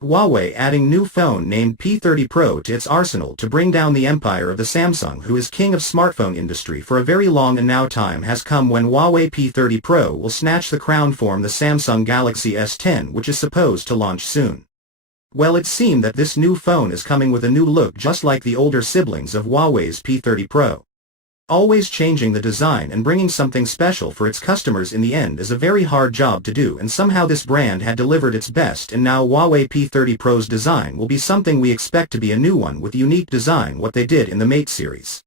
Huawei adding new phone named P30 Pro to its arsenal to bring down the empire of the Samsung, who is king of smartphone industry for a very long, and now time has come when Huawei P30 Pro will snatch the crown from the Samsung Galaxy S10, which is supposed to launch soon. Well, it seemed that this new phone is coming with a new look just like the older siblings of Huawei's P30 Pro. Always changing the design and bringing something special for its customers in the end is a very hard job to do, and somehow this brand had delivered its best, and now Huawei P30 Pro's design will be something we expect to be a new one with unique design, what they did in the Mate series.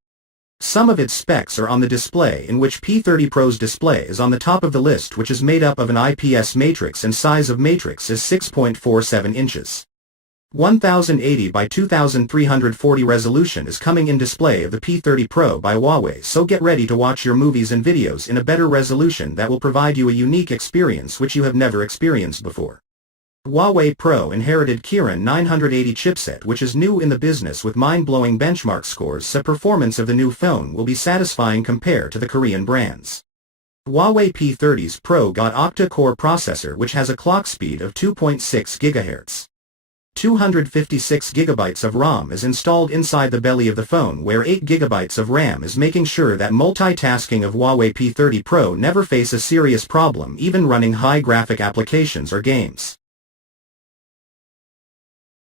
Some of its specs are on the display, in which P30 Pro's display is on the top of the list, which is made up of an IPS matrix and size of matrix is 6.47 inches. 1080 by 2340 resolution is coming in display of the P30 Pro by Huawei, so get ready to watch your movies and videos in a better resolution that will provide you a unique experience which you have never experienced before. Huawei Pro inherited Kirin 980 chipset, which is new in the business with mind-blowing benchmark scores, so performance of the new phone will be satisfying compared to the Korean brands. Huawei P30's Pro got octa-core processor, which has a clock speed of 2.6 GHz. 256 GB of ROM is installed inside the belly of the phone, where 8 GB of RAM is making sure that multitasking of Huawei P30 Pro never face a serious problem even running high graphic applications or games.